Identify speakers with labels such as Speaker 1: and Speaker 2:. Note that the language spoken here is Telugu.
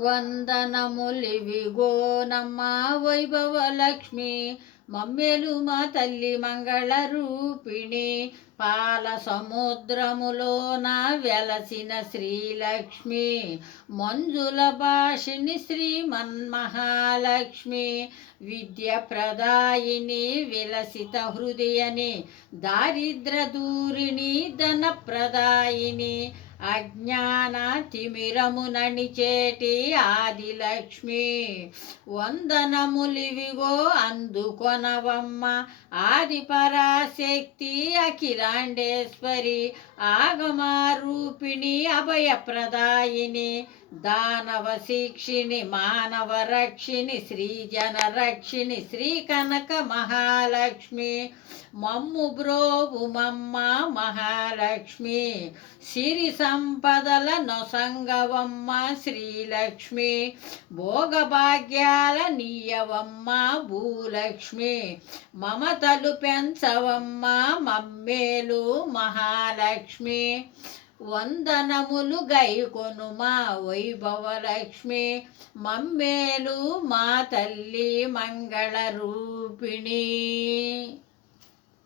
Speaker 1: వందనములివిగోనమ్మ వైభవ లక్ష్మి మమ్మెలు మా తల్లి మంగళ రూపిణి. పాల సముద్రములోన వెలసిన శ్రీలక్ష్మి మంజుల భాషిని శ్రీమన్మహాలక్ష్మి. విద్య ప్రదాయిని విలసిత హృదయని దారిద్ర దూరిణి ధన ప్రదాయిని అజ్ఞాన తిమిరము నడిచేటి ఆదిలక్ష్మి వందనములివిగో అందుకొనవమ్మ. ఆది పరాశక్తి అఖిలాండేశ్వరి ఆగమారూపిణి అభయప్రదాయిని దానవ శిక్షిణి మానవ రక్షిణి రక్షిణి శ్రీ కనక మహాలక్ష్మి మమ్ము బ్రోవు మమ్మ మహాలక్ష్మి సిరి సంపదల నొసంగవమ్మ శ్రీలక్ష్మి భోగభాగ్యాల నీయవమ్మ భూలక్ష్మి మమతలు పెంచవమ్మ మమ్మేలు మహాలక్ష్మి వందనములు గైకొను మా వైభవలక్ష్మి మమ్మేలు మా తల్లి మంగళ రూపిణి